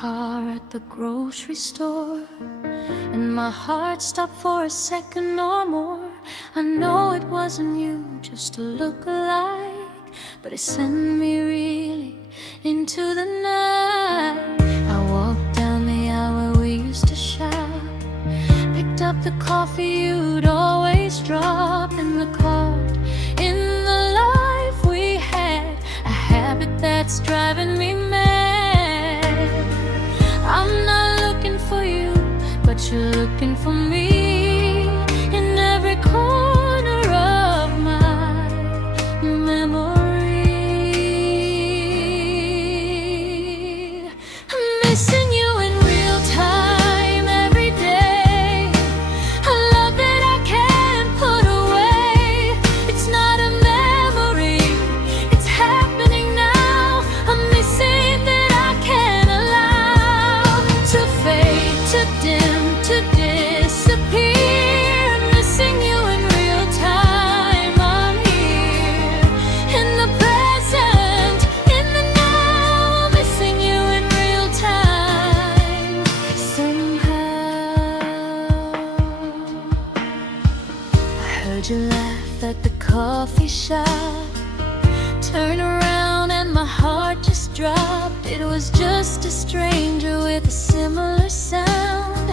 car at the grocery store, and my heart stopped for a second or more. I know it wasn't you, just a look-alike, but it sent me reeling into the night. I walked down the aisle where we used to shop, picked up the coffee you'd always drop in the cart. In the life we had, a habit that's driving me mad. I'm not looking for you, but you're looking for me in every corner of my memory. I'm missing you in real time every day, a love that I can't put away. It's not a memory, it's happening now. I'm missing that I can't allow to fade, to dim, to disappear. Missing you in real time. I'm here in the present, in the now. Missing you in real time. Somehow I heard you laugh at the coffee shop. Turn around and my heart just dropped. It was just a stranger with a similar sound,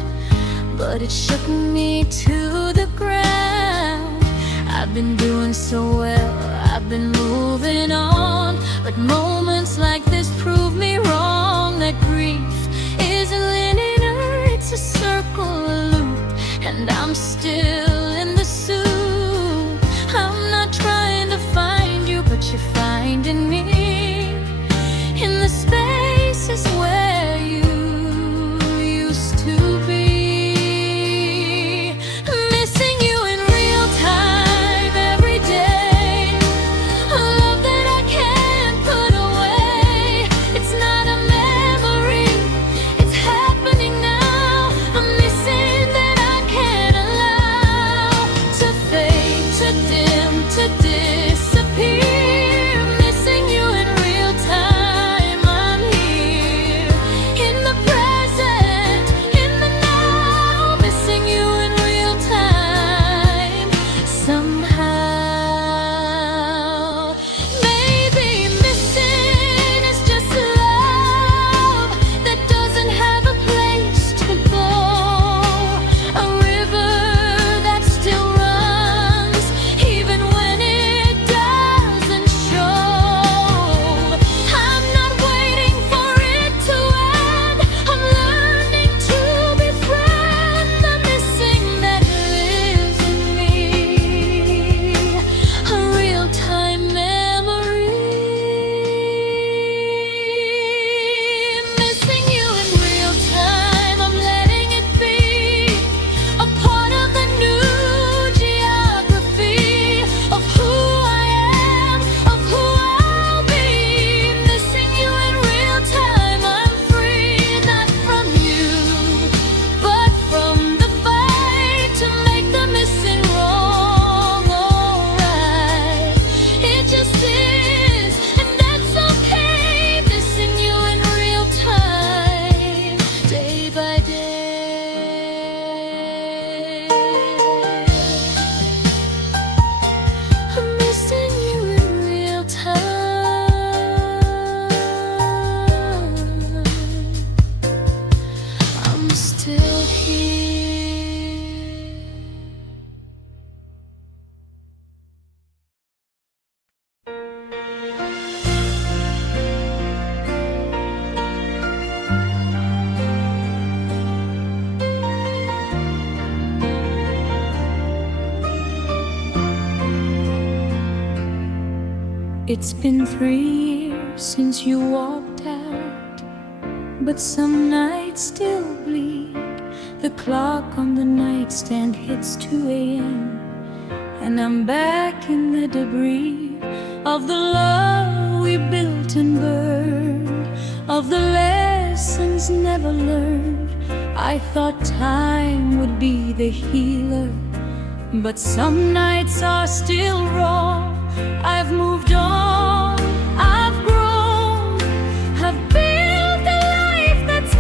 but it shook me to the ground. I've been doing so well, I've been moving on, but moments like this prove me wrong. That grief isn't linear, it's a circle, a loop, and I'm still in the soup. I'm not trying to find you, but you're finding me in the spaces where you used to be. Missing you in real time every day, a love that I can't put away. It's not a memory, it's happening now. I'm missing that I can't allow to fade, to dim, to disappear. Missing you in real time. I'm here in the present, in the now. Missing you in real time. Somehow, maybe missing is just love that doesn't have a place to go, a river that still runs even when it doesn't show. I'm not waiting for it to end, I'm learning to befriend the missing that lives in me, a real-time memory. Missing you in real time, I'm letting it be a part of the new geography of who I am, of who I'll be. Missing you in real time. I'm free, not from you, but from the fight to make the missing wrong alright. It just is, and that's okay. Missing you in real time, day by day. I'm missing you in real time. I'm still here. It's been 3 years since you walked out, but some nights still bleed. The clock on the nightstand hits 2 a.m., and I'm back in the debris of the love we built and burned, of the lessons never learned. I thought time would be the healer, but some nights are still raw. I've moved on, I've grown, I've built a life that's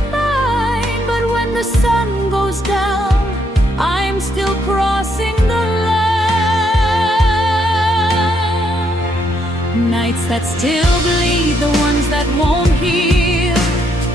still bleed, the ones that won't heal,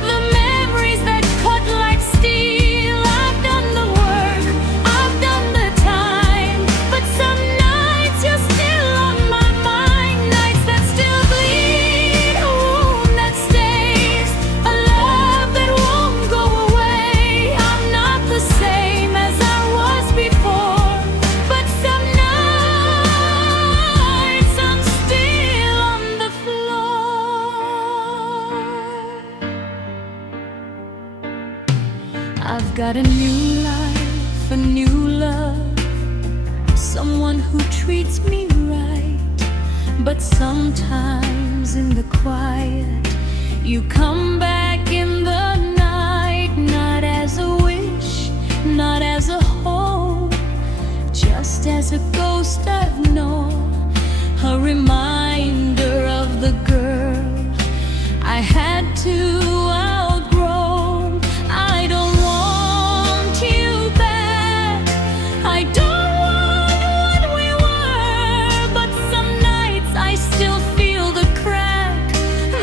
the memories that cut like steel. I've done the work, I've done the time, but some nights you're still on my mind. Nights that still bleed, a wound that stays, a love that won't go away. I'm not the same as I was before, but some nights I'm still on the floor. I've got a new life, a new love, someone who treats me right. But sometimes in the quiet, you come back in the night, not as a wish, not as a hope, just as a ghost I've known, a reminder of the girl I had to outgrow. I don't want you back, I don't want what we were, but some nights I still feel the crack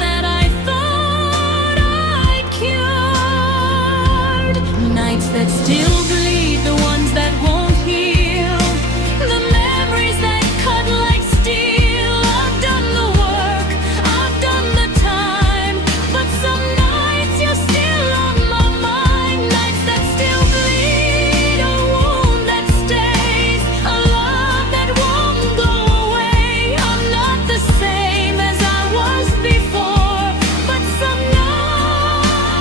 that I thought I cured. Nights that still bleed, the ones that won't heal, the memories that cut like steel. I've done the work, I've done the time, but some nights you're still on my mind. Nights that still bleed, a wound that stays, a love that won't go away. I'm not the same as I was before, but some nights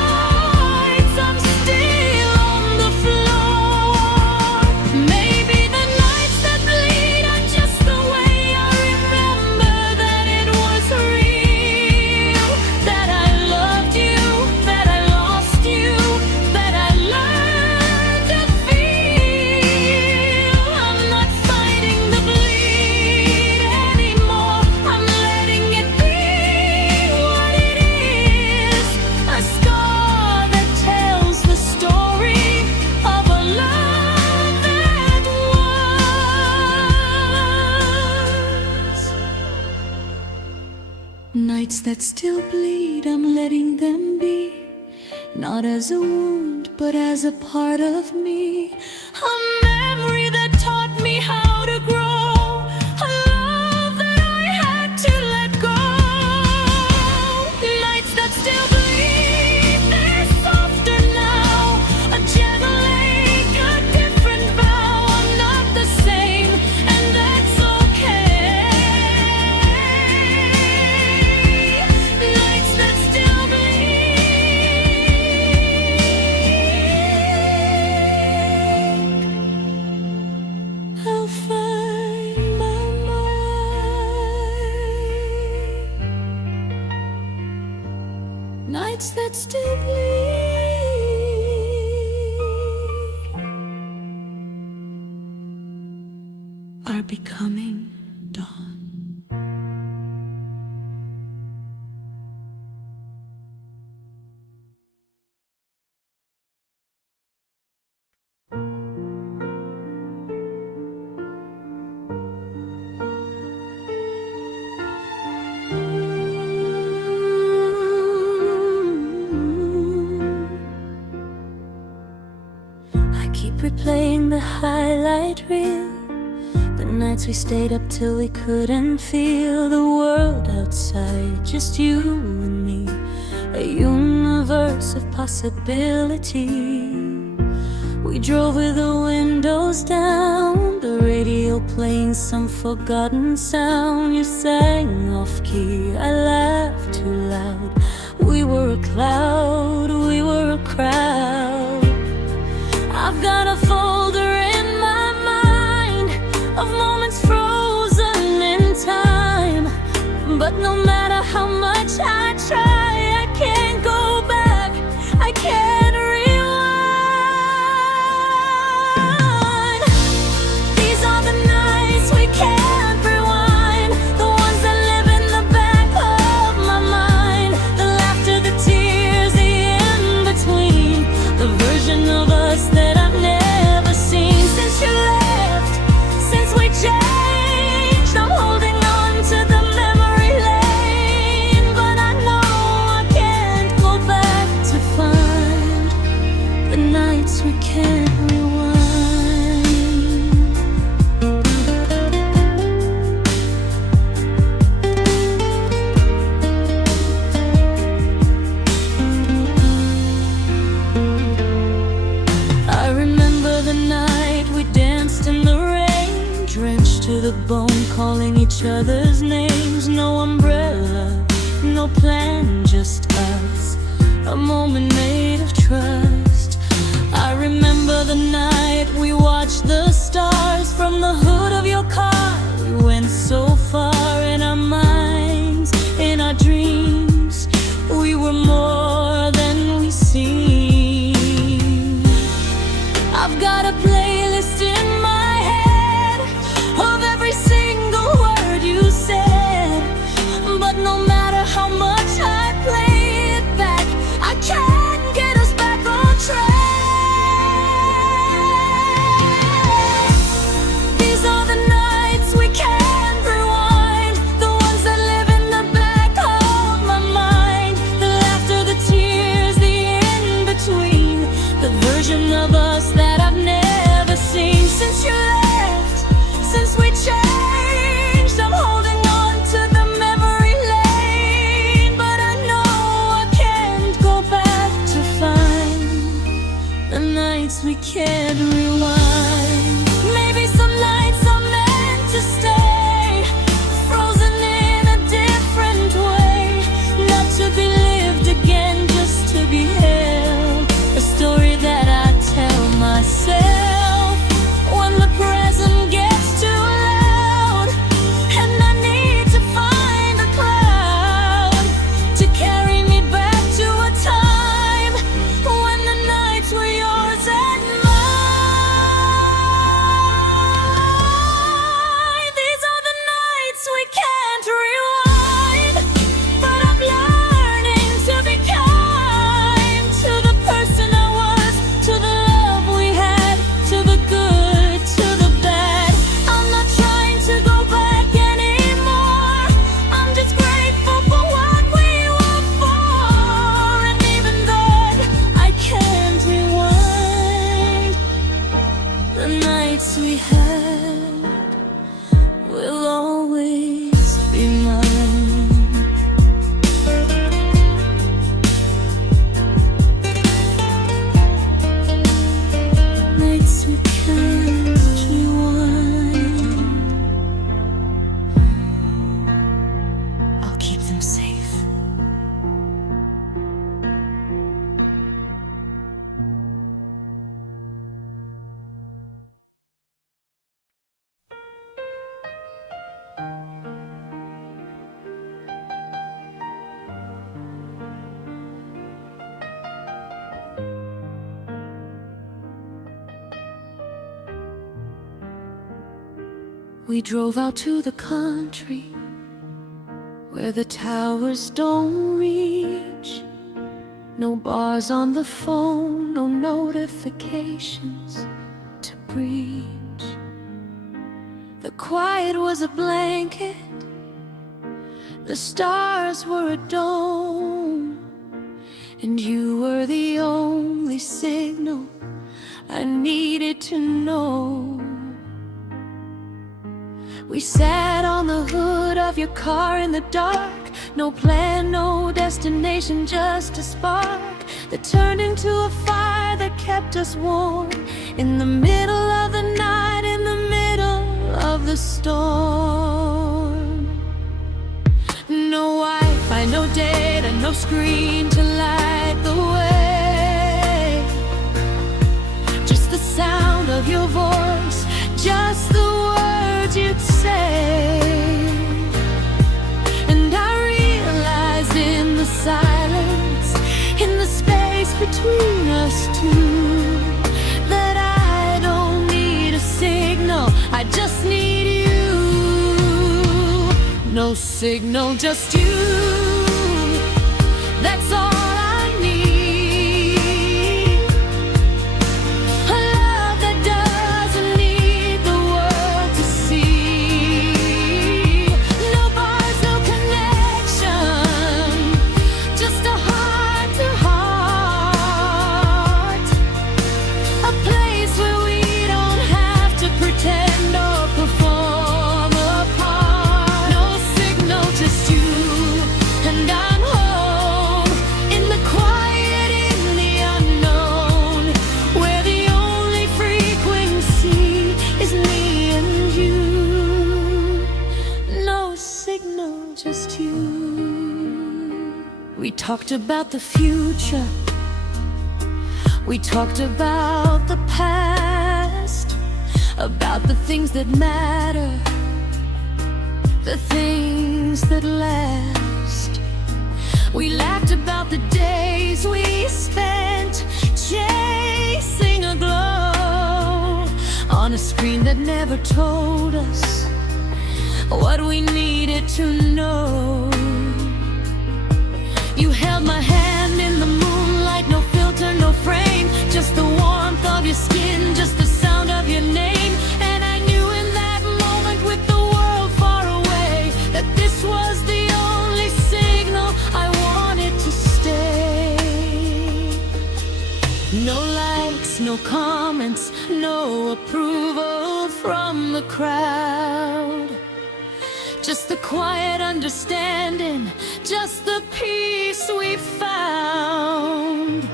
I'm still on the floor. Maybe the nights that bleed are just the way I remember that it was real, that I loved you, that I lost you, that I learned to feel. I'm not fighting the bleed anymore, I'm letting it be what it is, a scar that tells the story of a love that was. Nights that still bleed, I'm letting them be, not as a wound, but as a part of me, a memory that taught me how to grow, a love that I had to let go. Nights that still bleed, they're softer now, a gentle ache, a different vow. I'm not the same, and that's okay. Nights that still bleed, I'll find my mind. Nights that still bleed are becoming dawn. I keep replaying the highlight reel, the nights we stayed up till we couldn't feel the world outside, just you and me, a universe of possibility. We drove with the windows down, the radio playing some forgotten sound. You sang off key, I laughed too loud. We were a cloud, we were a crowd. I've got a folder in my mind of moments frozen in time, but no matter how much I try, I can't go back, I can't rewind. These are the nights we can't rewind, the ones that live in the back of my mind. each other's names. No umbrella, no plan, just us. A moment made of trust. I remember the night we watched the stars from the hood of your car. We went so far in our minds, in our dreams. We were more than we seemed. I've got a playlist in my head of every single word you said, but no matter how much I play it back, I can't get us back on track. These are the nights we can't rewind, the ones that live in the back of my mind. The laughter, the tears, the in-between, the version of us that I've never seen. Since you left, since we changed, I'm holding on to the memory lane, but I know I can't go back to find the nights we can't rewind. Maybe some nights are meant to stay, frozen in a different way, not to be lived again, just to be held. A story that I tell myself when the present gets too loud, and I need to find a cloud to carry me back to a time when the nights were yours and mine. These are the nights we can't rewind, but I'm learning to be kind to the person I was, to the love we had, to the good, to the bad. I'm not trying to go back anymore, I'm just grateful for what we were for. And even though I can't rewind, the nights we had will always be mine. Nights we can't rewind. I'll keep them safe. We drove out to the country where the towers don't reach. No bars on the phone, no notifications to breach. The quiet was a blanket, the stars were a dome, and you were the only signal I needed to know. We sat on the hood of your car in the dark. No plan, no destination, just a spark that turned into a fire that kept us warm in the middle of the night, in the middle of the storm. No Wi-Fi, no data, no screen to light the way, just the sound of your voice, just the words you'd say. And I realized in the silence, in the space between us two, that I don't need a signal, I just need you. No signal, just you. That's all I need. A love that doesn't need the world to see. No bars, no connection, just a heart to heart. A place where we don't have to pretend or perform a part. No signal, just you and We talked about the future, we talked about the past, about the things that matter, the things that last. We laughed about the days we spent chasing a glow on a screen that never told us what we needed to know. You held my hand in the moonlight, no filter, no frame, just the warmth of your skin, just the sound of your name. And I knew in that moment, with the world far away, that this was the only signal I wanted to stay. No likes, no comments, no approval from the crowd, just the quiet understanding, just the peace we found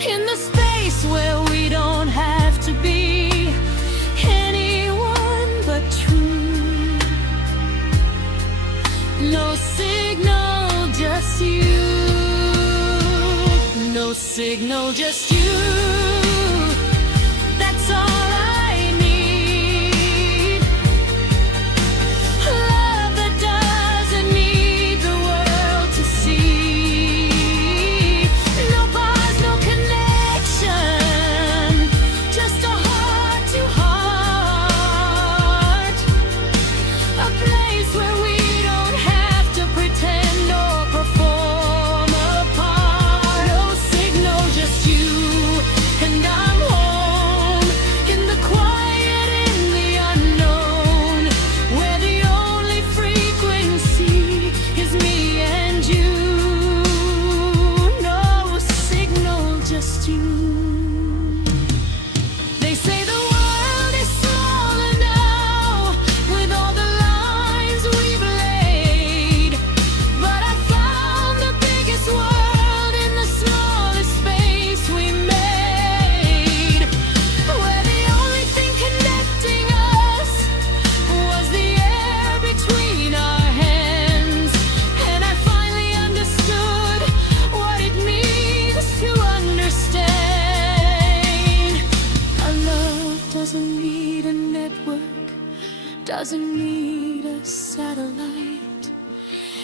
in the space where we don't have to be anyone but true. No signal, just you. No signal, just you. That's all I need. Love that doesn't need the world to see. No bars, no connection, just a heart to heart. A place where we don't have to pretend or perform a part. No signal, just you and I'm home in the quiet, in the unknown, where the only frequency is me and you. No signal, just you. They say the world is smaller now, with all the lines we've laid, but I found the biggest world in the smallest space we made, where the only thing connecting us was the air between our hands. And I finally understood what it means to understand. Our love doesn't need a network, doesn't need a satellite.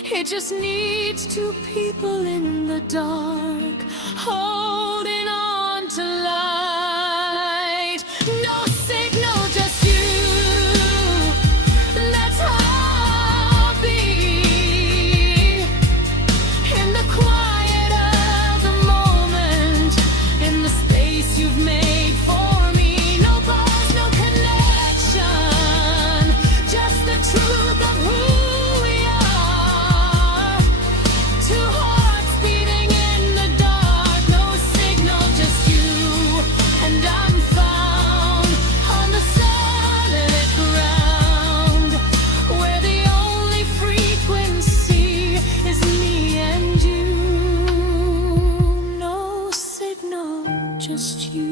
It just needs two people in the dark, holding on to light. No signal, just you. That's how I'll be in the quiet of the moment, in the space you've made for me. No bars, no connection, just the truth of who we are. Two hearts beating in the dark. No signal, just you and I'm found on the solid ground, where the only frequency is me and you. No signal, just you.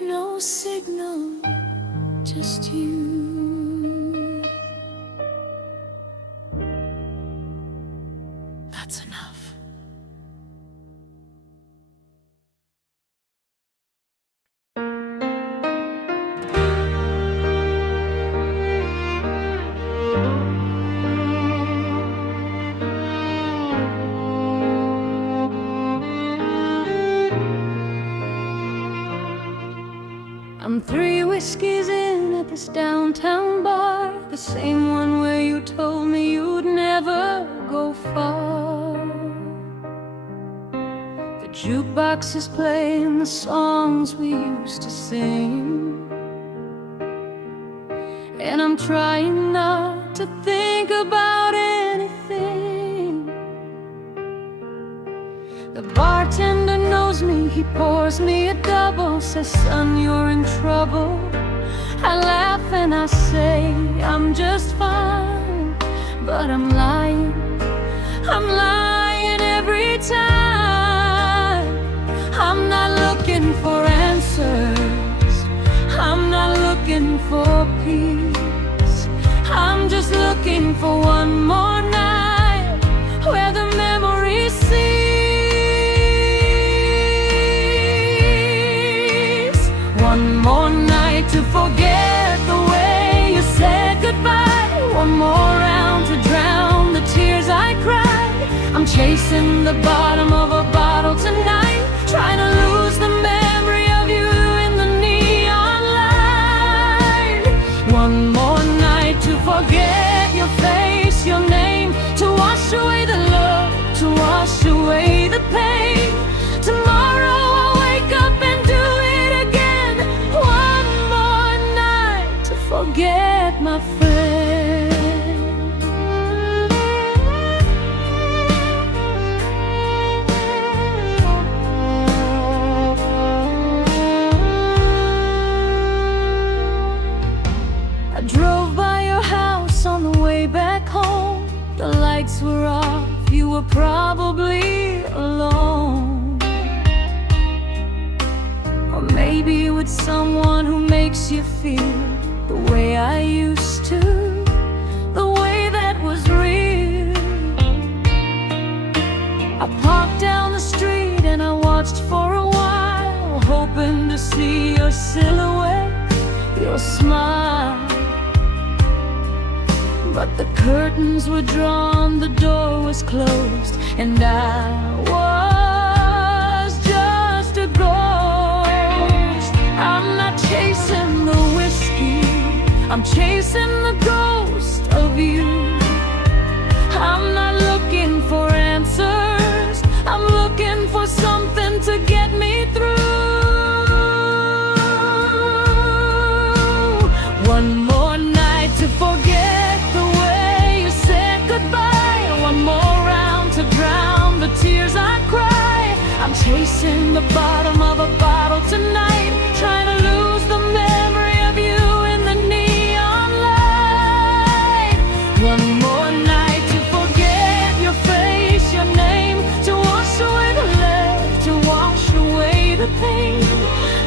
No signal, just you. That's enough. I'm 3 whiskeys in at this downtown bar, the same one where you told me you'd never go far. The jukebox is playing the songs we used to sing, and I'm trying not to think about anything. The bartender knows me, he pours me a double, says, son, you're in trouble. I laugh and I say, I'm just fine, but I'm lying every time. I'm not looking for answers, I'm not looking for peace, I'm just looking waiting for one more night where the memories cease. One more night to forget the way you said goodbye. One more round to drown the tears I cried. I'm chasing the bottom of a bottle tonight, trying to lose the memory of you in the neon light. One more night to forget your face, your name, to wash away the love, to wash away the pain. Tomorrow I'll wake up and do it again. One more night to forget my friend. I drove by your house on the way back home. The lights were off, you were probably alone, or maybe with someone who makes you feel the way I used to, the way that was real. I parked down the street and I watched for a while, hoping to see your silhouette, your smile. But the curtains were drawn, the door was closed, and I was just a ghost. I'm not chasing the whiskey, I'm chasing the ghost of you. I'm not looking for answers, I'm looking for something to get me through. One more night to forget the way you said goodbye. One more round to drown the tears I cry. I'm chasing the bottom of a bottle tonight, trying to lose the memory of you in the neon light. One more night to forget your face, your name, to wash away the left, to wash away the pain.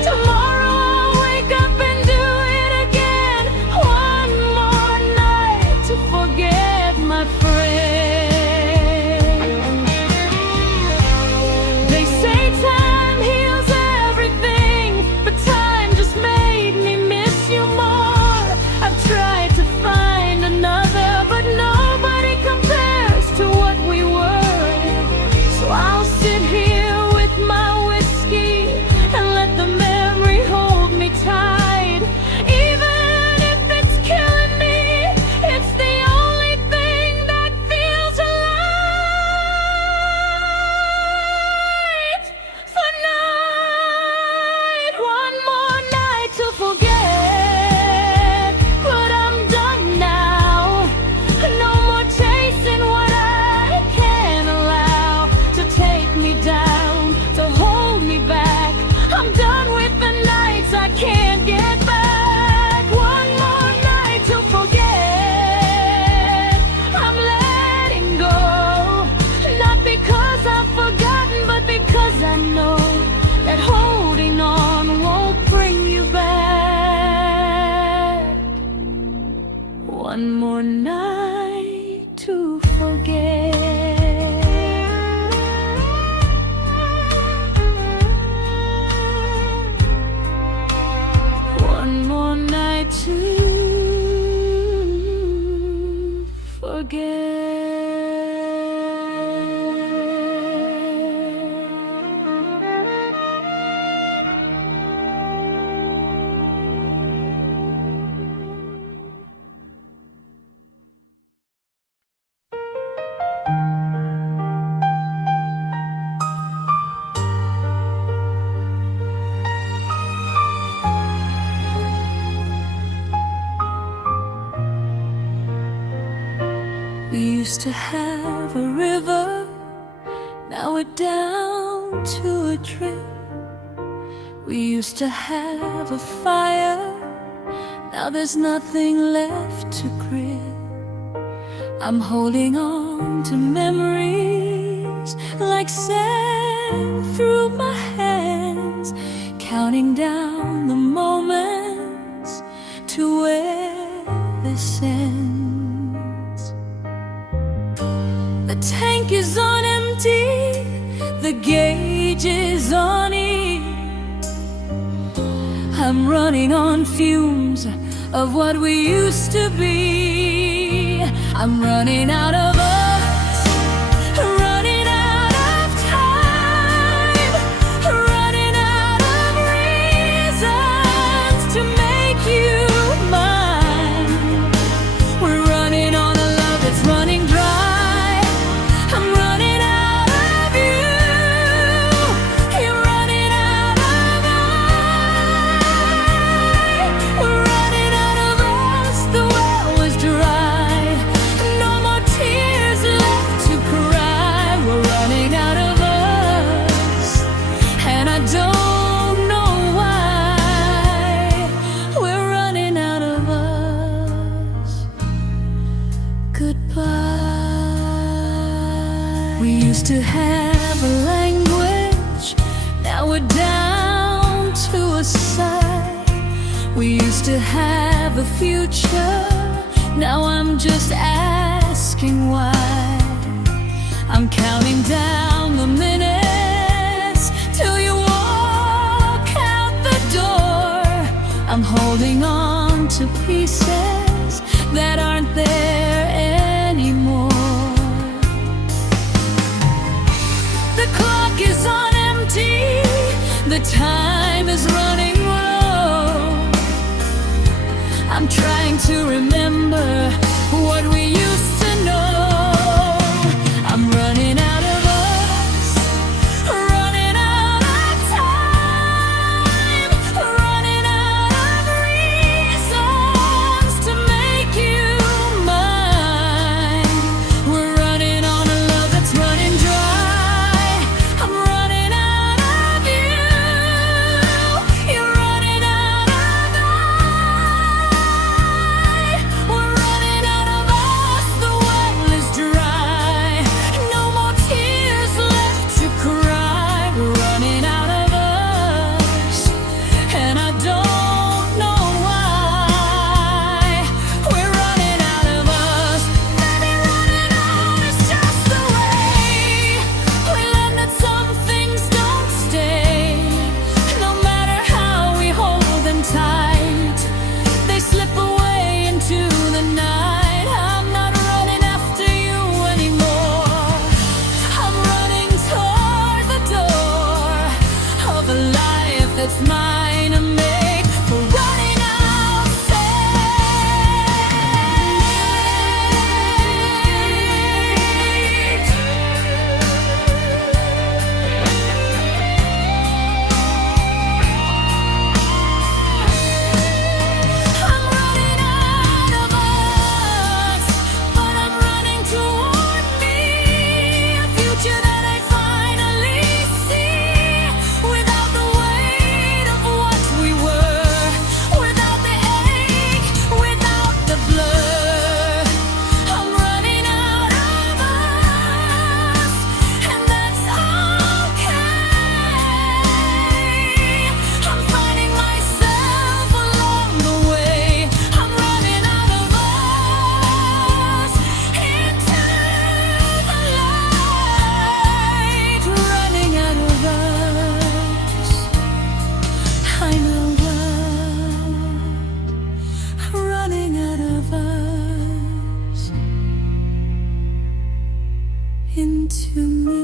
Tomorrow I'll wake up and do it again. One more night to forget my friend. They say time heals everything, but time just made me miss you more. I've tried to find another, but nobody compares to what we were. So I'll sit here with my whiskey and let the memory hold me tight. Even if it's killing me, it's the only thing that feels alive. For night, one more night to forget, but I'm done now. No more chasing what I can't allow to take me down, to hold me back. I'm done with the nights I can't get back. One more night to forget, I'm letting go. Not because I've forgotten, but because I know that holding on won't bring you back. One more night to forget. One more night to forget. We used to have a river, now we're down to a drip. We used to have a fire, now there's nothing left to grip. I'm holding on to memories like sand through my hands, counting down the moments to where this ends. is on empty, the gauge is on E. I'm running on fumes of what we used to be. I'm running out of us, running out of time, running out of reasons to make you mine. We're running on a love that's running dry. I'm running out of you, you're running out of I. We're running out of us, the well was dry. No more tears left to cry. We're running out of us, and I don't know why. We're running out of us. Goodbye. We used to have a language, now we're down to a sigh. We used to have a future, now I'm just asking why. I'm counting down the minutes till you walk out the door. I'm holding on to pieces that aren't there anymore. The clock is on empty, the time is running low. I'm trying to remember what we used to know. I'm running out of us, running out of time, running out of reasons to make you mine. We're running on a love that's running dry. I'm running out of you, you're running out of I. We're running out of us, the well is dry. No more tears left to cry. We're running out of us, and I don't know why. We're running out of us. Maybe running out is just the way we learn that some things don't stay. No matter how we hold them tight, they slip away into the night. I'm not running after you anymore. I'm running toward the door of a life that's mine to make. We're running I'm running out of us, but I'm running toward me, a future that I finally see, without the weight of what we were, without the ache, without the blur. I'm running out of us, and that's okay. I'm finding myself along the way. I'm running out of us into the light. Running out of us, I know I'm running out of us into me.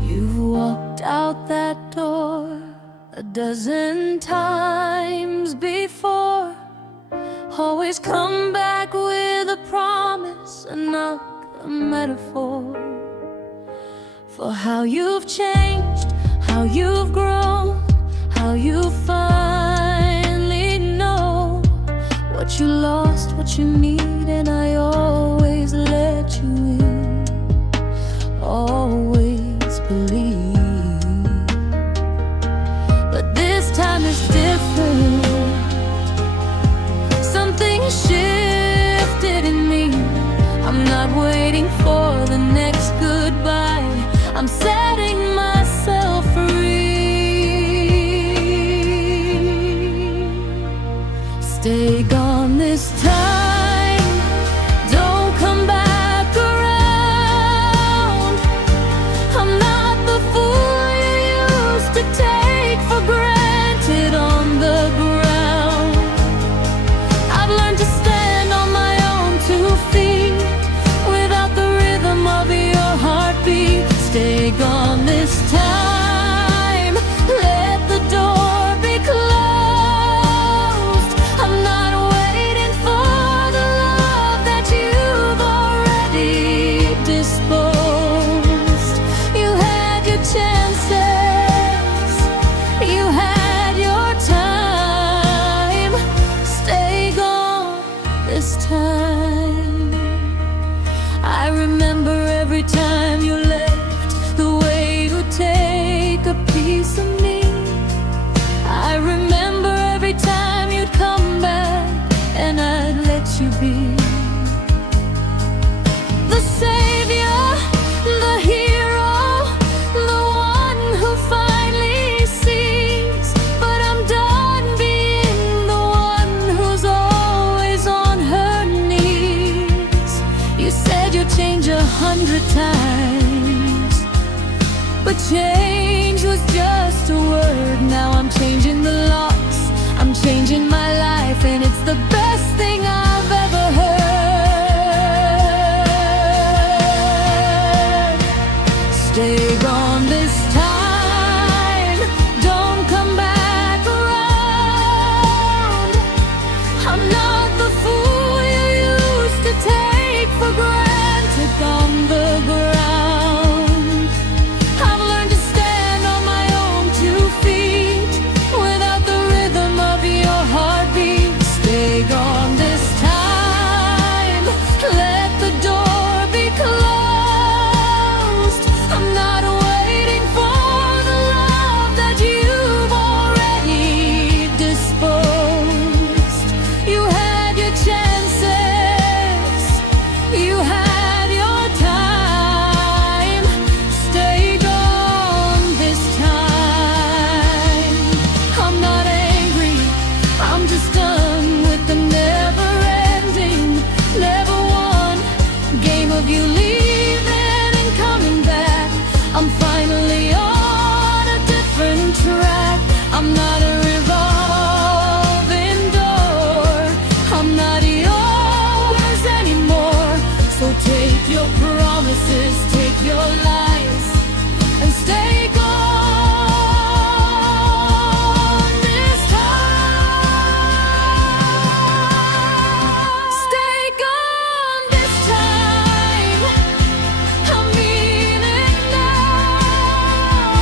You've walked out that door a dozen times before. Always come back with a promise, a knock, a metaphor for how you've changed, how you've grown, how you finally know what I'm not waiting for the next goodbye. I'm setting myself free. Stay gone this time, don't come back around. I'm not the fool you used to take for granted on the ground. I've learned to stand on my own 2 feet without the rhythm of your heartbeat. Stay gone this time, let the door be closed. I'm not waiting for the love that you've already disposed. You had your chances, you had your time. Stay gone this time. I remember every time you left, the way you take a piece of me. I remember every time you'd come back and I'd let you be the savior, the hero, the one who finally sees. But I'm done being the one who's always on her knees. You said you'd change 100 times, but change was just a word. Now I'm changing the locks, I'm changing my life, and it's the best thing I've ever heard. Stay gone this time, don't come back around. I'm not the fool you used to take for granted on the ground. I've learned to stand on my own 2 feet without the rhythm of your heartbeat. Stay gone this time, let the door be closed. I'm not waiting for the love that you've already disposed. You had your chances, you had your time. Stay gone this time. I'm not angry, I'm just done with the never-ending, never-won game of you leaving and coming back. I'm finally on a different track. I'm not a revolving door, I'm not yours anymore. So take your promises, take your lies, and stay gone this time. Stay gone this time, I mean it now.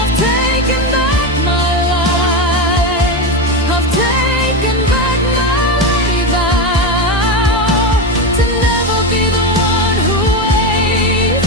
I've taken back my life, I've taken back my vow to never be the one who waits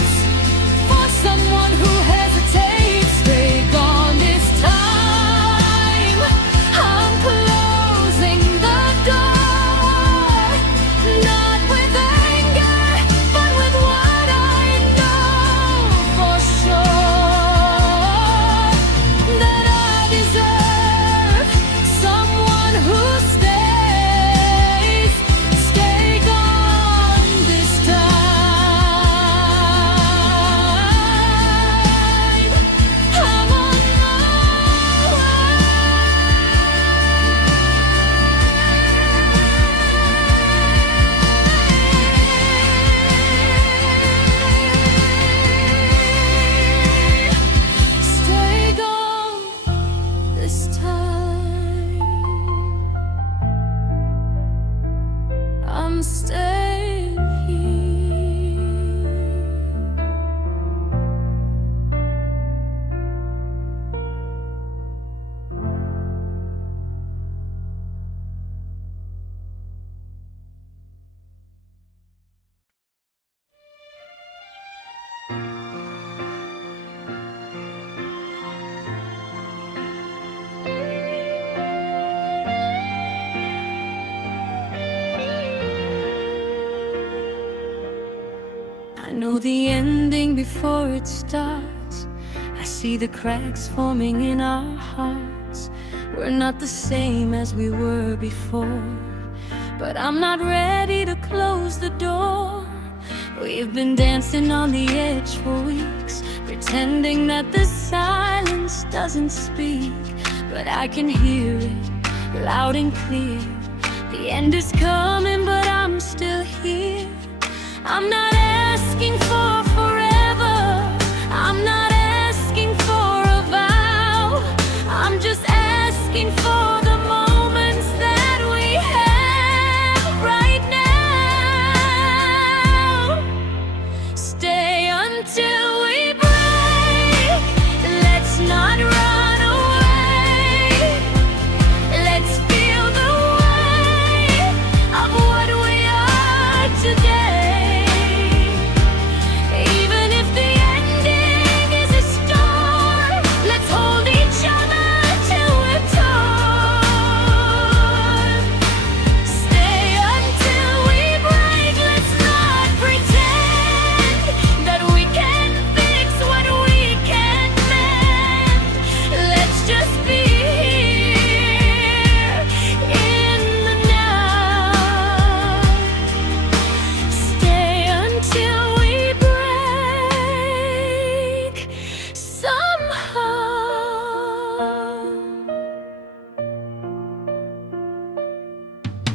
know the ending before it starts. I see the cracks forming in our hearts. We're not the same as we were before, but I'm not ready to close the door. We've been dancing on the edge for weeks, pretending that the silence doesn't speak. But I can hear it loud and clear. The end is coming, but I'm still here. I'm not asking for forever, I'm not asking for a vow. I'm just asking for the moments that we have right now. Stay until we break. Let's not run away. Let's feel the weight of what we are today.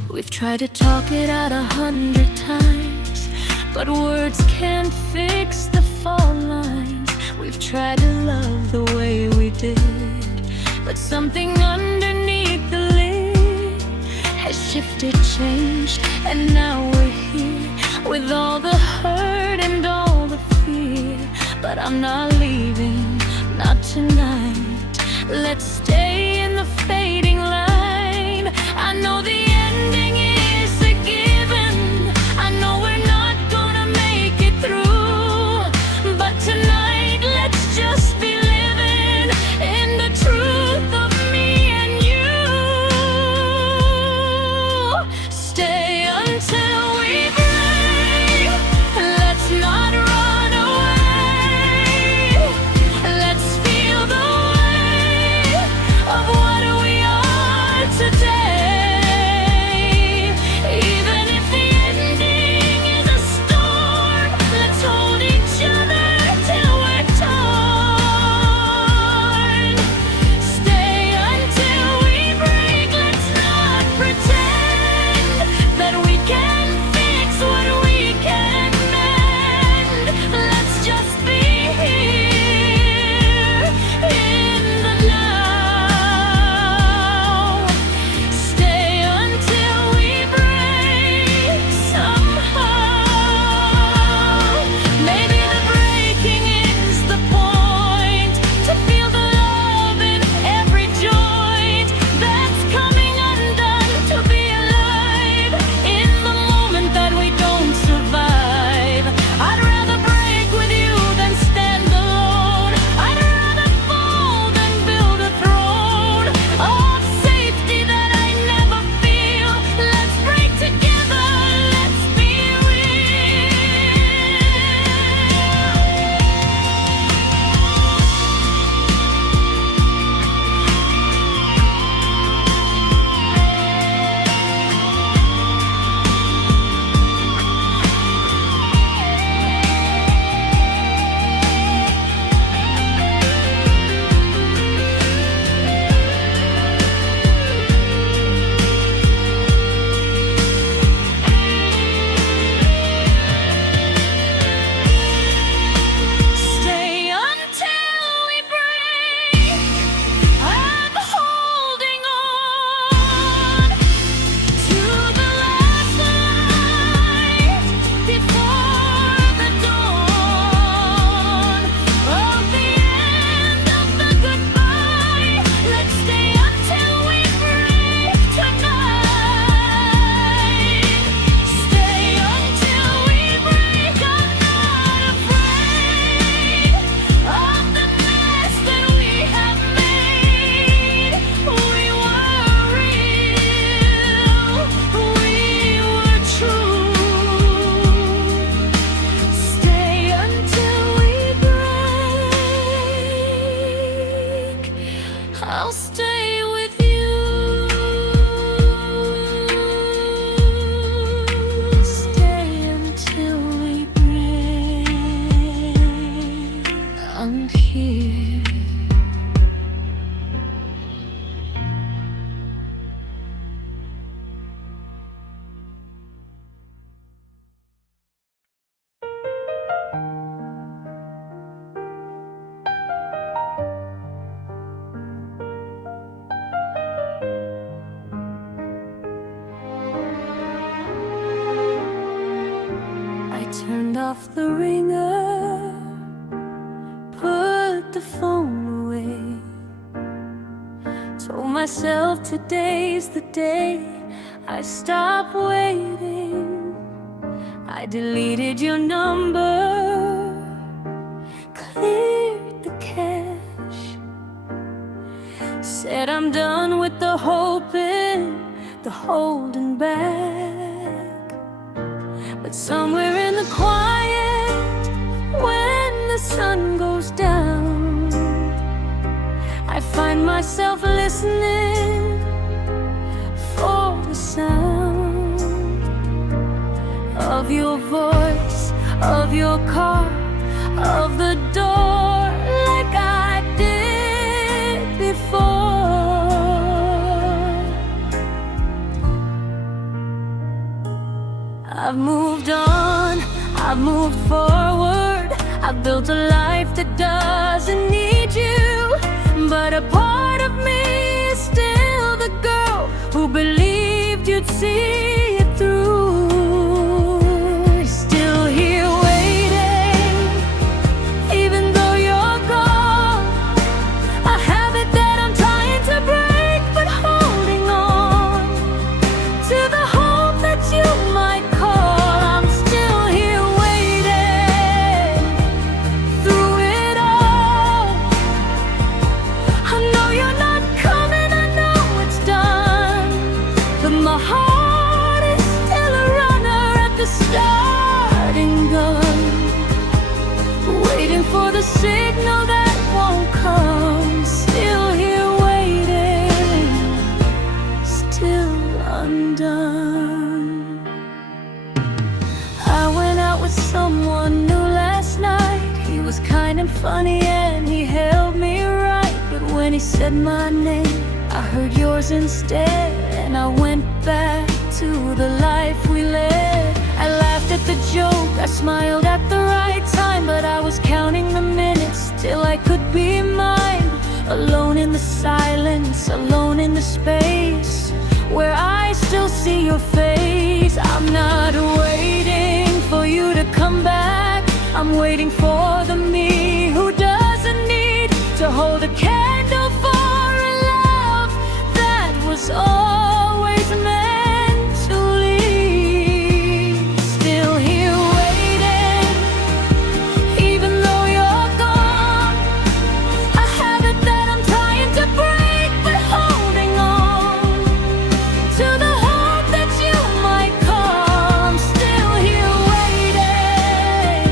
We've tried to talk it out 100 times, but words can't fix the fault lines. We've tried to love the way we did, but something underneath the lid has shifted, changed, and now we're here with all the hurt and all the fear. But I'm not leaving, not tonight. Let's stay in the fading line. I know the ending is a given. I know we're not gonna make it through, but tonight let's just be living in the truth of me and you. Stay until we break. Let's not run away. Let's feel the weight of off the ringer, put the phone away. Told myself today's the day I stop waiting. I deleted your number, cleared the cache, said I'm done with the hoping, the holding back. But somewhere in the quiet, when the sun goes down, I find myself listening for the sound of your voice, of your car, of the door, like I did before. I've moved on, I've moved forward, I've built a life that doesn't need you. But a part of me is still the girl who believed you'd see it through. Still here waiting, even though you're gone. A habit that I'm trying to break, but holding on to the hope that you might call. I'm still here waiting through it all. I know you're not coming, I know it's done, but my heart is still a runner at the starting gun, waiting for the signal that won't come. Still here waiting, still undone. I went out with someone new last night. He was kind and funny and he held me right, but when he said my name, I heard yours instead, and I went back to the life we led. I laughed at the joke, I smiled at the right time, but I was counting the minutes till I could be mine. Alone in the silence, alone in the space where I still see your face. I'm not waiting for you to come back, I'm waiting for the me who doesn't need to hold a candle for a love that was always meant to leave. Still here waiting, even though you're gone. A habit that I'm trying to break, but holding on to the hope that you might call. I'm still here waiting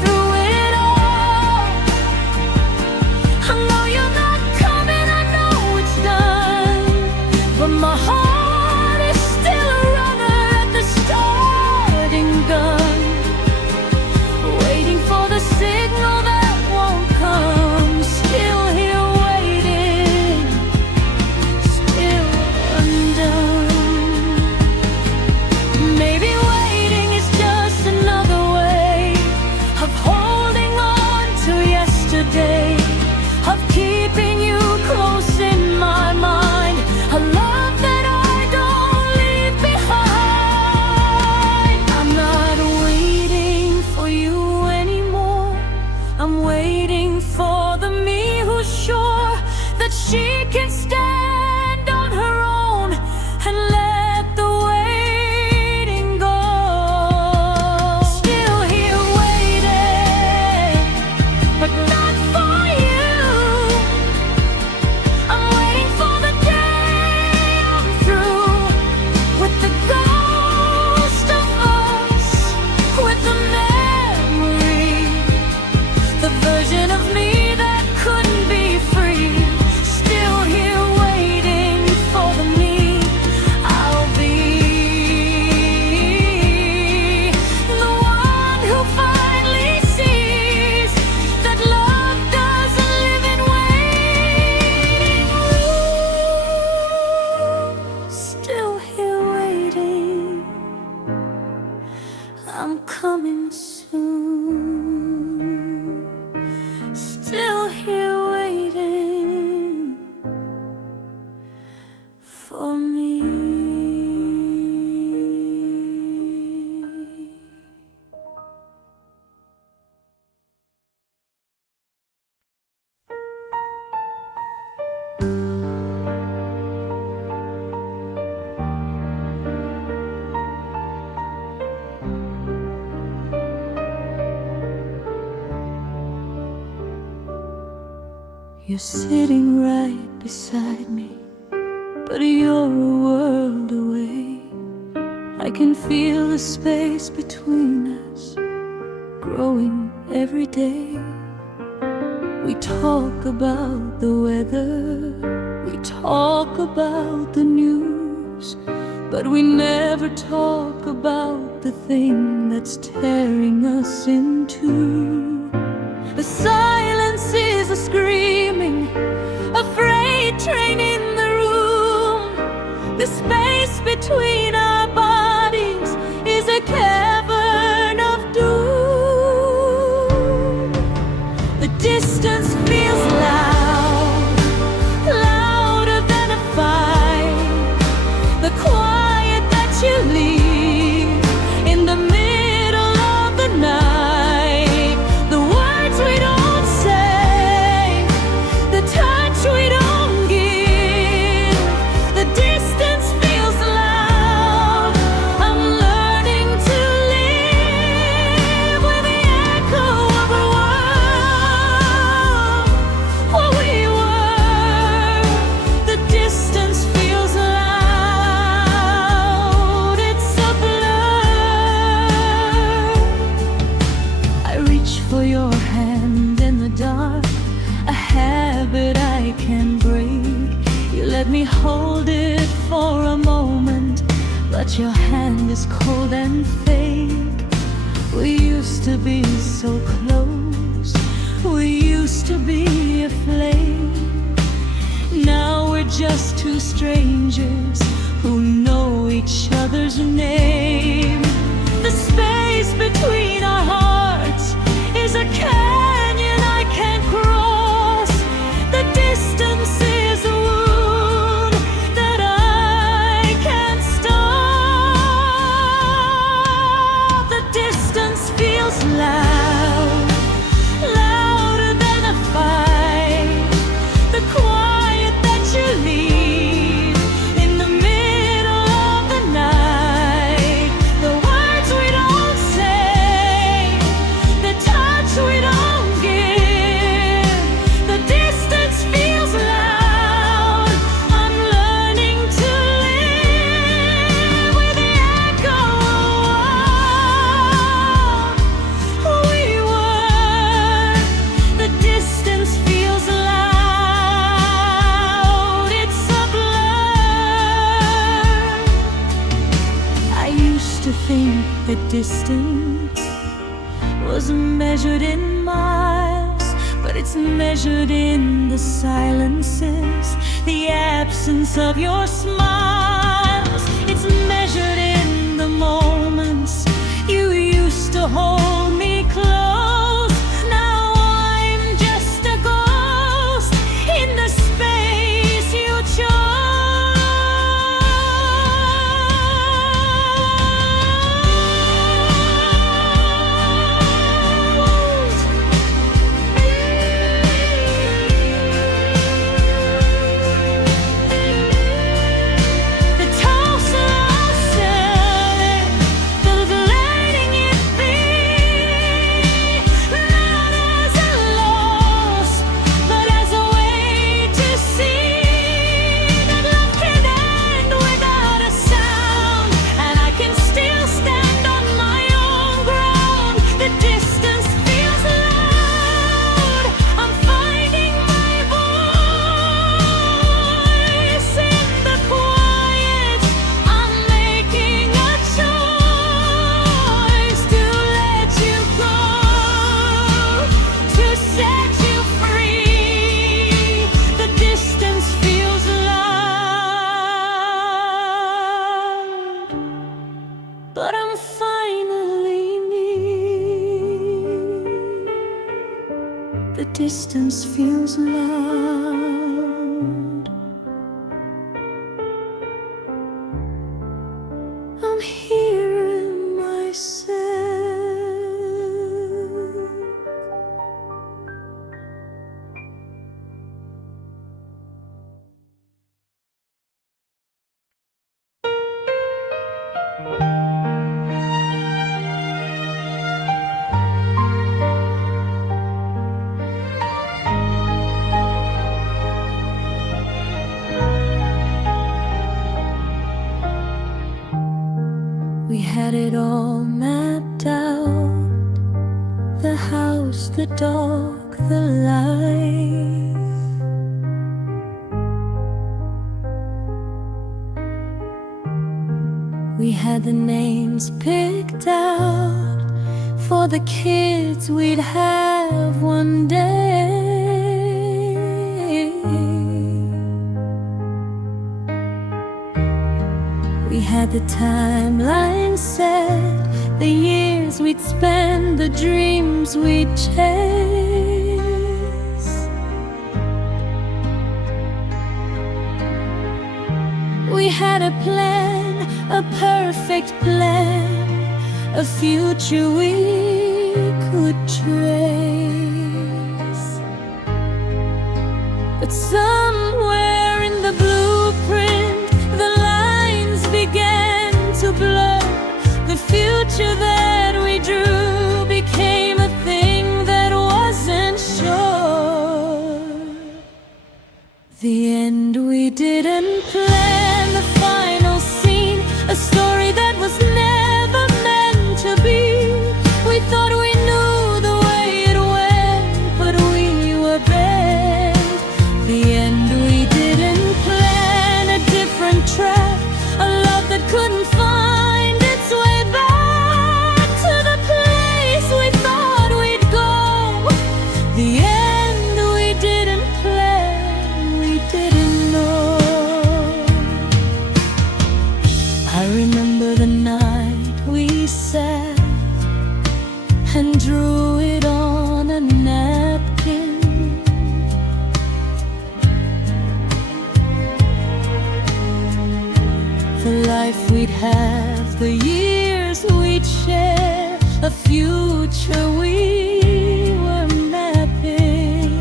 through it all. I know you're not coming, I know it's done, but my heart is still a runner at the starting gun, waiting for the signal that won't come. Still here waiting, still undone. Maybe waiting is just another way of holding on to yesterday, of keeping you close in my mind, a love that I don't leave behind. I'm not waiting for you anymore, I'm waiting for the me who's sure that she can stand on her own and let the waiting go. Still here waiting, but not for you. I'm waiting for the day I'm through with the ghost of us, with the memory, the version of me that couldn't be free. Still here waiting for the me I'll be, the one who finally sees that love doesn't live in waiting. Still here waiting, I'm coming soon. Still here waiting for me. You're sitting right beside me, but you're a world away. I can feel the space between us growing every day. We talk about the weather, we talk about the news, but we never talk about the thing that's tearing us in two. The silence is a screaming, a freight train in the room. The space between our bodies is a cavern of doom. The distance feels loud, louder than a fight. The quiet that you leave in the middle of the night. The words we don't say, the touch we don't give. The distance feels loud. I'm learning to live with the echo of a world where we were. The distance feels loud. It's a blur. I reach for your hand in the dark, a habit I can't break. You let me hold it for a moment, but your hand is cold and fake. We used to be so close, we used to be a flame. Now we're just two strangers who know each other's name. The space between our hearts is a canyon I can't cross. The distance is a wound that I can't stop. The distance feels loud, louder than a fight. The quiet that you leave in the middle of the night. The words we don't say, the touch we don't give. The distance feels loud. I'm learning to live with the echo of we were. The distance feels loud. It's a blur. I used to think that distance was measured in miles, but it's measured in the silences, the absence of your smiles. It's measured in the moments you used to hold me close. Now I'm just a ghost in the space you chose. The toss of selling, the letting it be, not as a loss, but as a way to see that love can end without a sound, and I can still stand on my own ground. The distance feels loud. I'm finding my voice in the quiet. I'm making a choice to let you go, to set you free. The distance feels loud, but I'm finally near. The distance feels loud. I'm hearing myself. had it all mapped out: the house, the dog, the life. We had the names picked out for the kids we'd have one day. We had the timeline set, the years we'd spend, the dreams we'd chase. We had a plan, a perfect plan, a future we could trace. But somewhere in the blueprint, the lines began to blur. The future that we drew became a thing that wasn't sure. The end we didn't plan, the final scene, a story that was never meant to be. We thought we knew the way it went, but we were bent. The end we didn't plan, a different track, a love that couldn't find its way back to the place we thought we'd go. The end we didn't plan, we didn't know. I remember the night we sat and drew it on a napkin. The life we'd have, the years we'd share, a future we were mapping.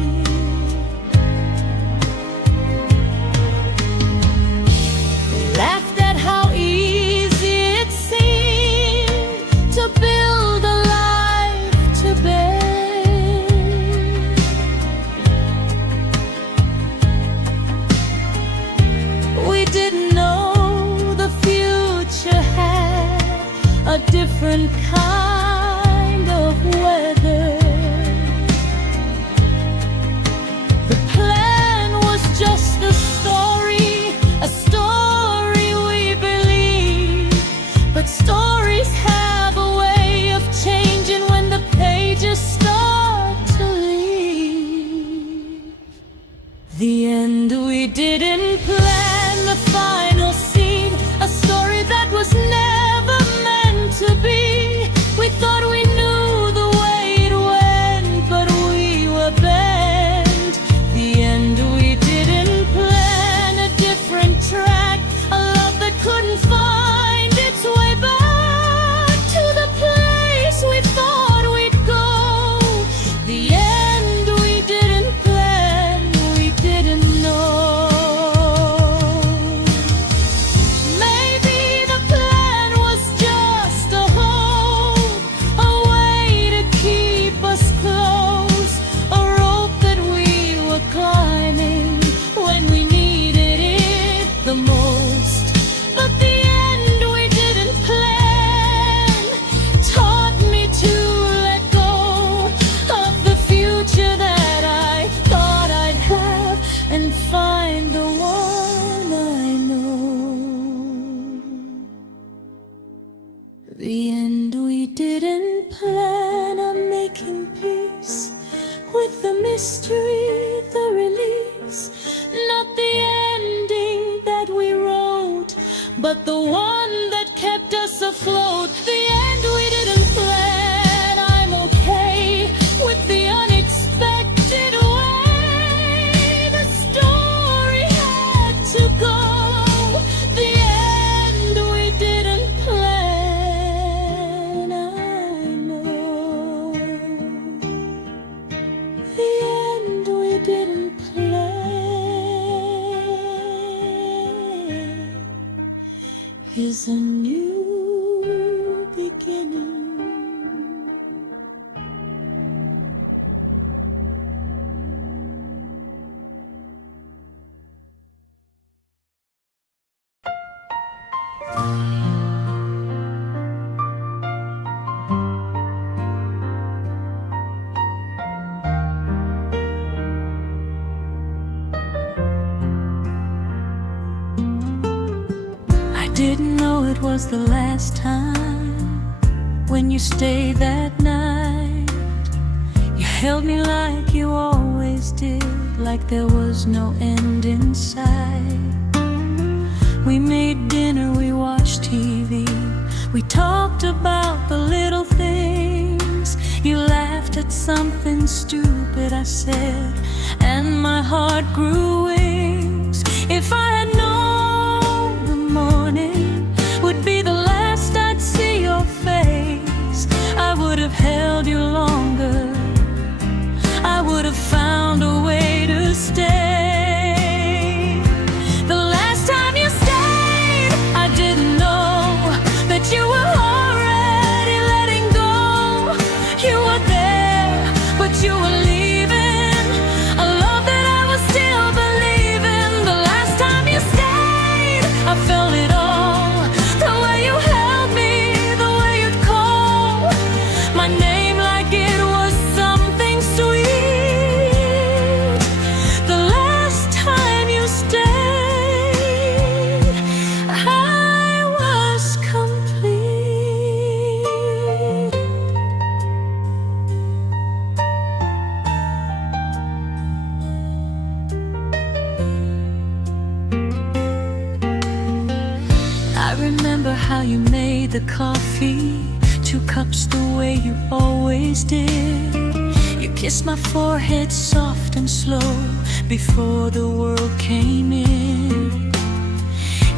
We laughed at how easy it seemed to build a life to bear. We didn't know the future had a different kind of weather. The plan was just a story we believed. But stories have a way of changing when the pages start to leave. The end we didn't plan, the final scene, a story that was never meant to be. We thought we knew the way it went, but we were bent. The end we didn't plan, a different track, a love that couldn't find its way back to the place we thought we'd go. The end we didn't plan, we didn't know. Maybe the plan was just a hope, a way to keep us close, a rope that we were climbing when we needed it the most. But the end we didn't plan taught me to let go of the future that I thought I'd have and find the one I know. The end we didn't plan, I'm making peace with the mystery, the release. Not the ending that we wrote, but the one that kept us afloat. The end we didn't plan, I'm okay with the unexpected way the story had to go. The end we didn't plan, I know. The end we didn't plan is a new beginning. didn't know it was the last time. When you stayed that night, you held me like you always did, like there was no end in sight. We made dinner, we watched TV, we talked about the little things. You laughed at something stupid I said, and my heart grew wings. If I had known the morning would be the last I'd see your face, I would have held you longer, I would have found a way to stay. The last time you stayed, I didn't know that you were already letting go. You were there, but you were leaving a love that I was still believing. The last time you stayed, I felt it all. The way you held me, the way you'd call my name like it was something sweet. The last time you stayed, I was complete. I remember how you made the coffee, 2 cups the way you always did. You kissed my forehead soft and slow before the world came in.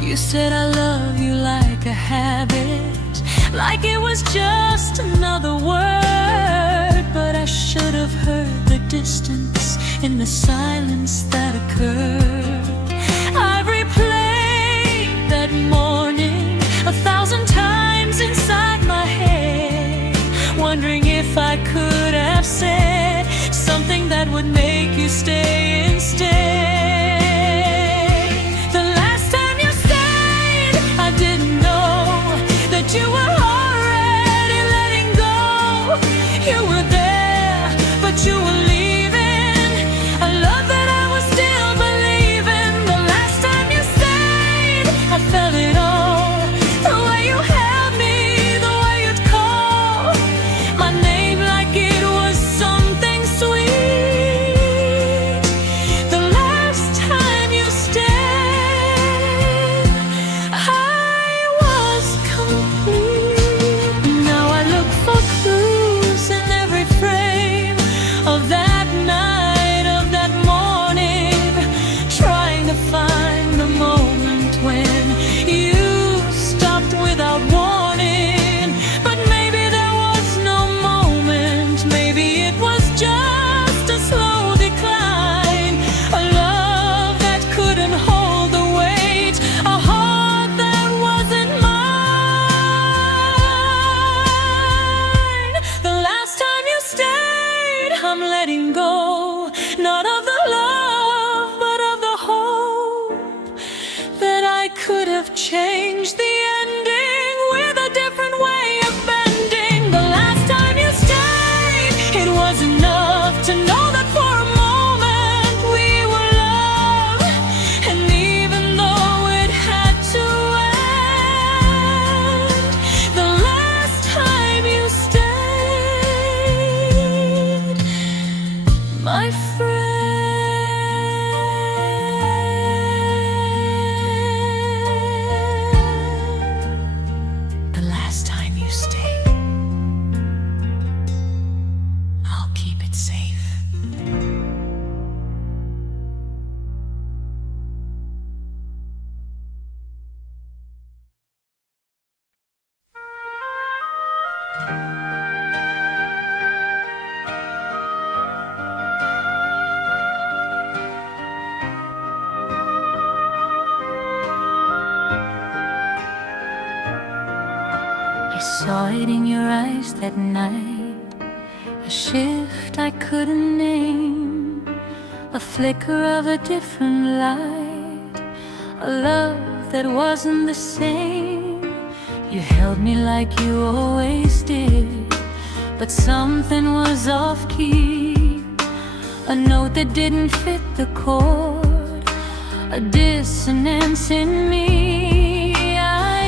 You said I love you like a habit, like it was just another word. But I should have heard the distance in the silence that occurred. I've replayed that morning 1,000 times inside my head, wondering if I could have said something that would make you stay instead. The last time you stayed, I didn't know that you were already letting go. You were there, but you were leaving a love that I was still believing. The last time you stayed, I felt it all. The way you held me, the way you'd call my name like it was something sweet. The last time you stayed, I was complete. Now I look for clues in every frame of that night, of that morning, trying to find the moment when you stopped without warning. But maybe there was no moment, maybe it was just a slow decline, a love that couldn't hold the weight, a heart that wasn't mine. The last time you stayed, I'm letting go, not of the love, but of the hope that I could have changed the ending with a different way of bending. The last time you stayed, it was enough to know that for a moment we were loved. And even though it had to end, the last time you stayed, my friend, the last time you stayed, I'll keep it safe. I saw it in your eyes that night, a shift I couldn't name, a flicker of a different light, a love that wasn't the same. You held me like you always did, but something was off key, a note that didn't fit the chord, a dissonance in me. I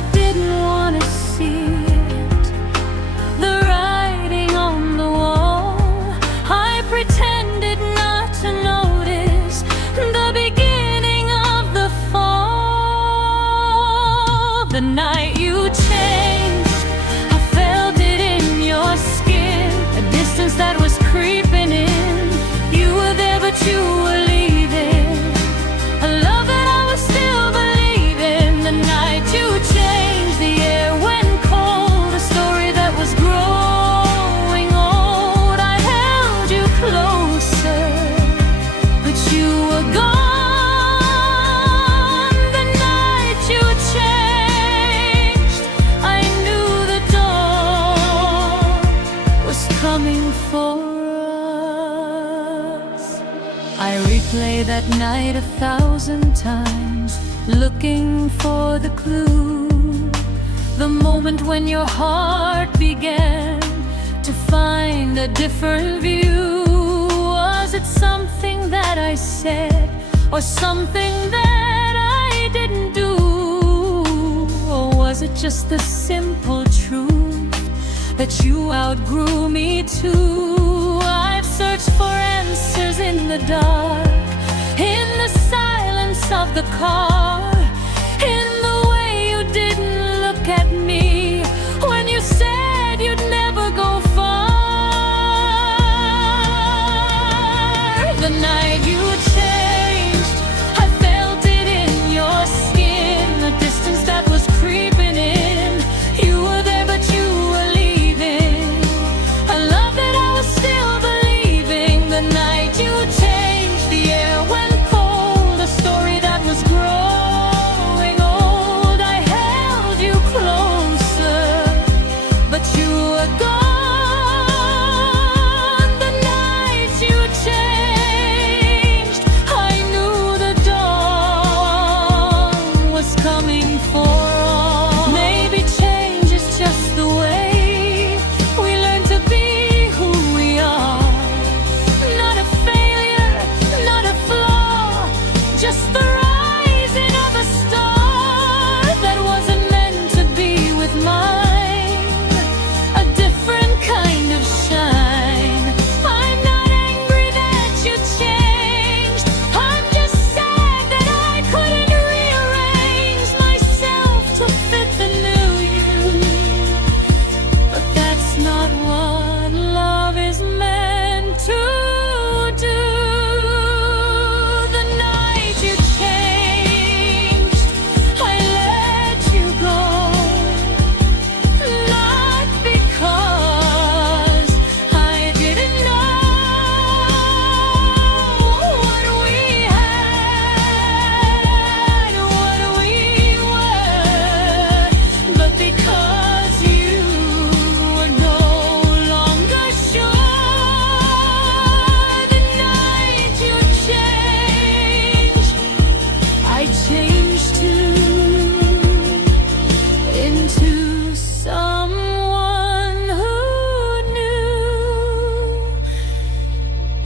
the night you changed. I felt it in your skin, a distance that was creeping in. You were there but you were leaving, a love that I was still believing. The night you changed, the air went cold, a story that was growing old. I held you closer, but you were gone. Coming for us. I replay that night 1,000 times, looking for the clue, the moment when your heart began to find a different view. Was it something that I said, or something that I didn't do? Or was it just the simple truth that you outgrew me too? I've searched for answers in the dark, in the silence of the car, in the way you didn't look at me when you said you'd never go far. The night you changed, I felt it in your skin, a distance that was creeping in. You were there but you were the night you changed, the air went cold, a story that was growing old. I held you closer, but you were gone. The night you changed, I knew the dawn was coming for all. Maybe change is just the way we learn to be who we are. Just the rising of a star that wasn't meant to be with mine, a different kind of shine. I'm not angry that you changed, I'm just sad that I couldn't rearrange myself to fit the new you. But that's not what love is meant to do.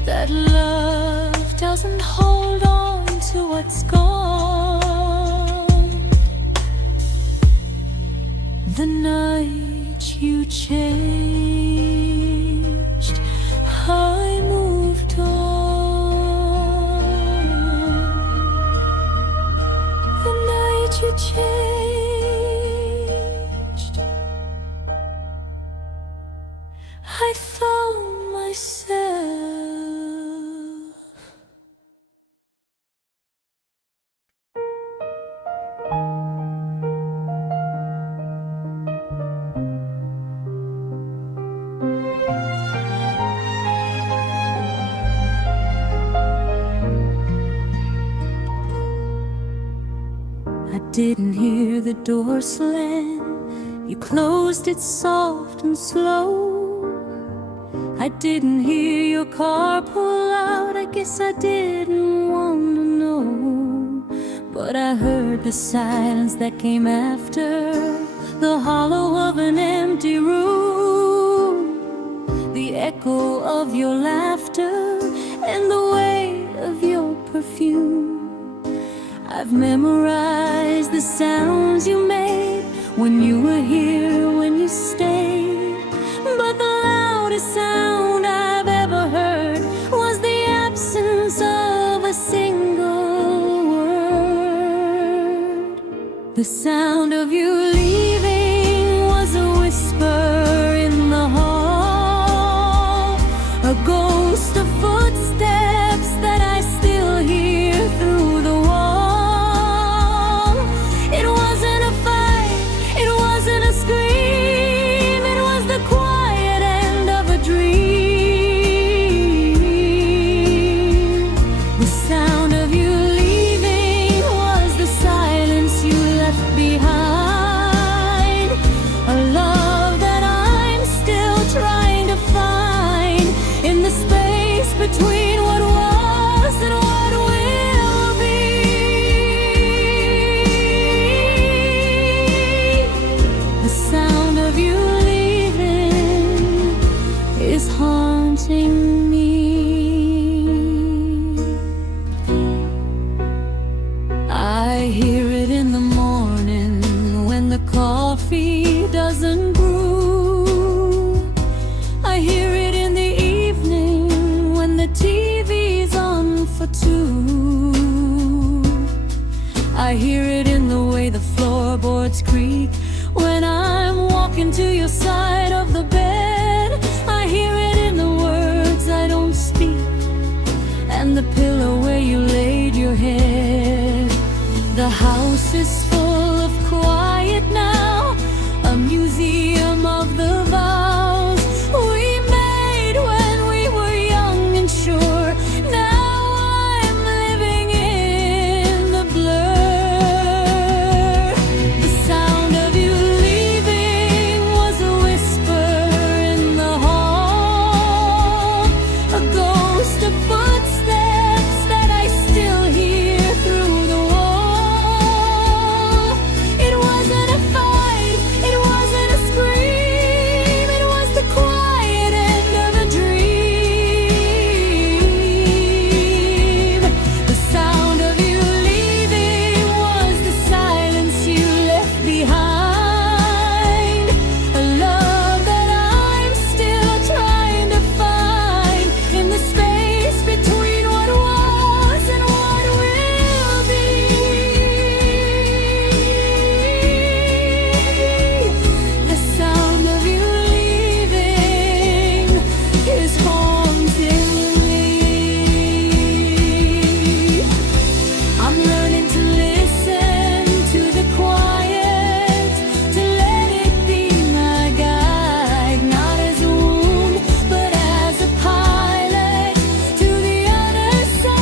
That love doesn't hold on to what's gone. The night you changed, I moved on. The night you changed, I found myself. I didn't hear the door slam, you closed it soft and slow. I didn't hear your car pull out, I guess I didn't want to know. But I heard the silence that came after, the hollow of an empty room, the echo of your laughter and the weight of your perfume. I've memorized the sounds you made when you were here, when you stayed. But the loudest sound I've ever heard was the absence of a single word. The sound of you leaving was a whisper in the hall, a ghost of footsteps that I still hear through the wall. It wasn't a fight, it wasn't a scream, it was the quiet end of a dream. The sound of you leaving was the silence you left behind, a love that I'm still trying to find in the space between what was and what will be. The sound of you leaving is haunting me. I hear it in the morning when the coffee doesn't brew. I hear it in the evening when the TV's on for two. I hear it in the way the floorboards creak when I'm walking to your side of the bed. I hear it in the words I don't speak and the pillow where you laid your head. The house is full of quiet now, a museum of the vows we made when we were young and sure. Now I'm living in the blur. The sound of you leaving was a whisper in the hall, a ghost of footsteps that I still hear through the wall. It wasn't a fight, it wasn't a scream, it was the quiet end of a dream. The sound of you leaving was the silence you left behind, a love that I'm still trying to find in the space between what was and what will be. The sound of you leaving is haunting me. I'm learning to listen to the quiet, to let it be my guide, not as a wound, but as a pilot to the other side,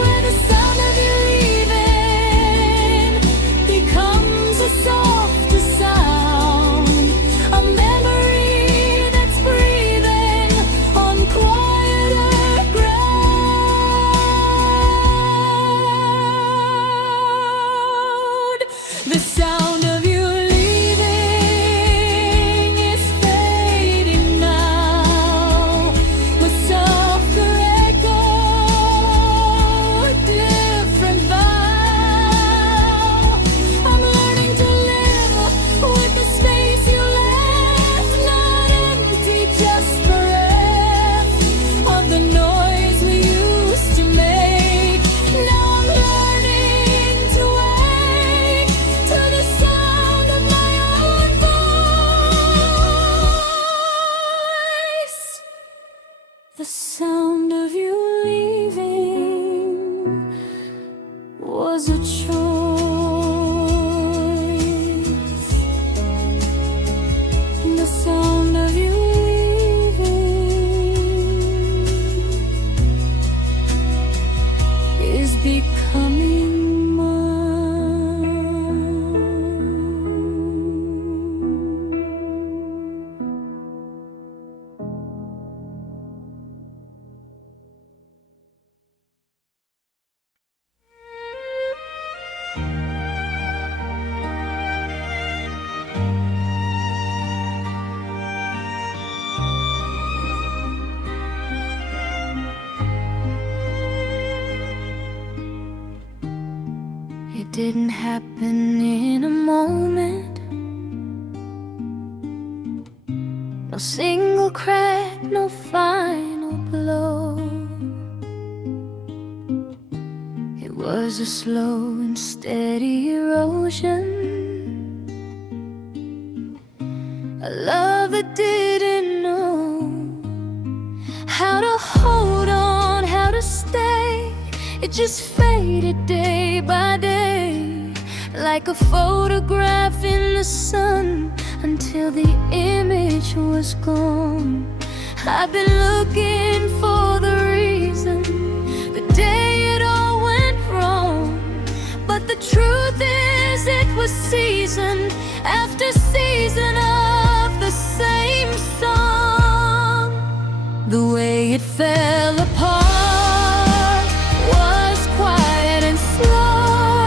where the sound of you leaving becomes a softer sound, a memory that's breathing on quieter ground. The sound of you leaving is fading now, a softer echo, a different vow. I'm learning to live with the space you left, not empty, just bereft of the noise we used to make. Now I'm learning to wake to the sound of my own voice. The sound of you leaving was a choice. The sound of you leaving is becoming It didn't happen in a moment, no single crack, no final blow. It was was a slow and steady erosion, a love that didn't know how to hold on, how to stay. It just faded day by day, like a photograph in the sun, until the image was gone. I've been looking for the reason, the day it all went wrong, but the truth is it was season after season of the same song. The way it fell apart was quiet and slow,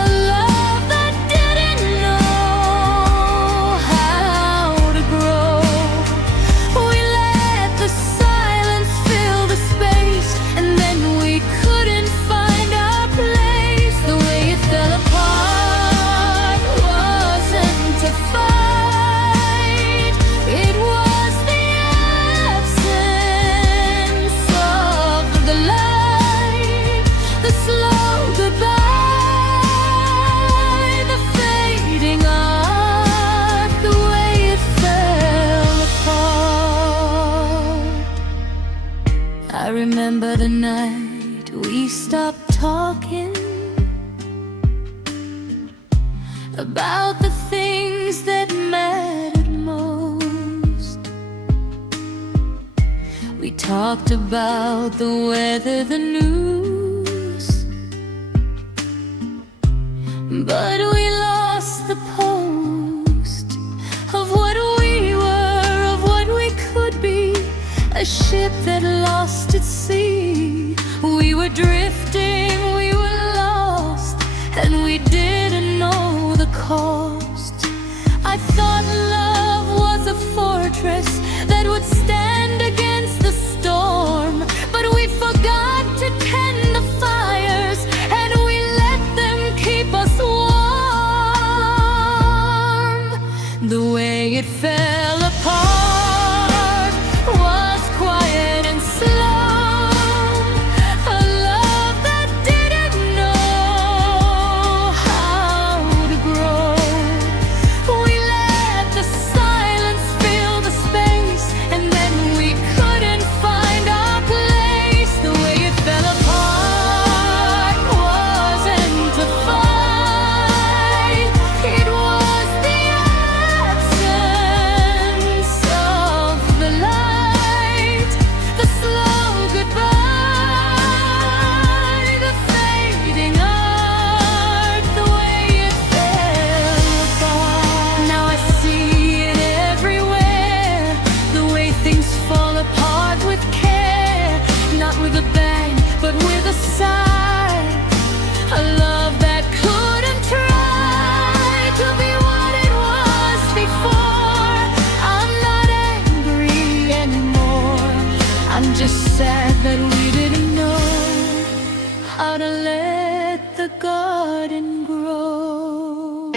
a love that didn't know how to grow. We let the silence fill the space, and then we couldn't find our place. The way it fell apart wasn't a fight, it was the absence of the light, the slow goodbye, the fading art, the way it fell apart. I remember the night we stopped talking about the things that mattered most. We talked about the weather, the news, but we lost the post of what we were, of what we could be, a ship that lost at sea. We were drifting, we were lost, and we didn't know the cost. I thought love was a fortress that would stand against the storm, but we forgot to tend the fires, and we let them keep us warm. The way it fell apart was quiet and slow, a love that didn't know how to grow. We let the silence fill the space, and then we couldn't find our place. The way it fell apart wasn't a fight, it was the absence of the light, the slow goodbye, the fading art, the way it fell apart. Now I see it everywhere, the way things fall apart with care, not with a bang, but with a sigh. A love that couldn't try to be what it was before. I'm not angry anymore, I'm just sad that we didn't know how to let the garden grow.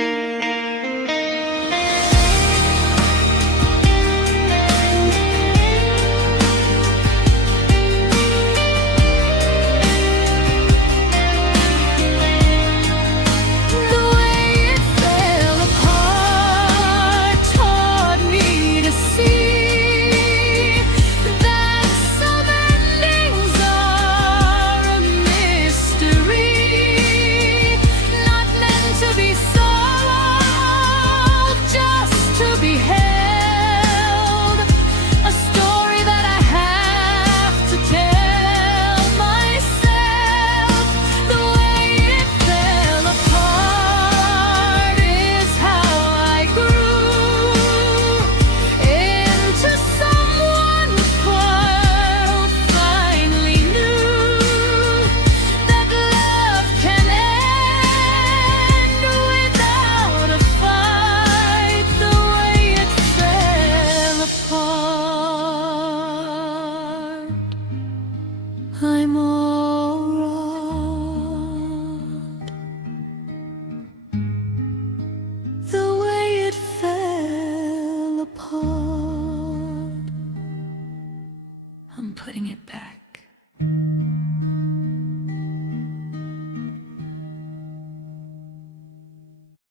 The way it fell apart taught me to see that some endings are a mystery, not meant to be solved, just to be held. A story that I have to tell myself. The way it fell apart is how I grew into someone who finally knew that love can end without a fight. The way it fell apart, I'm all wrong. The way it fell apart, I'm putting it back.